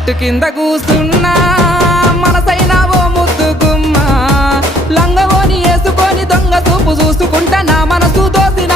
చెట్టు కింద కూసున్నా మనసైనా ఓ ముద్దు గుమ్మ లంగవోని వేసుకొని దొంగ చూపు చూసుకుంటా నా మనసు దోసిన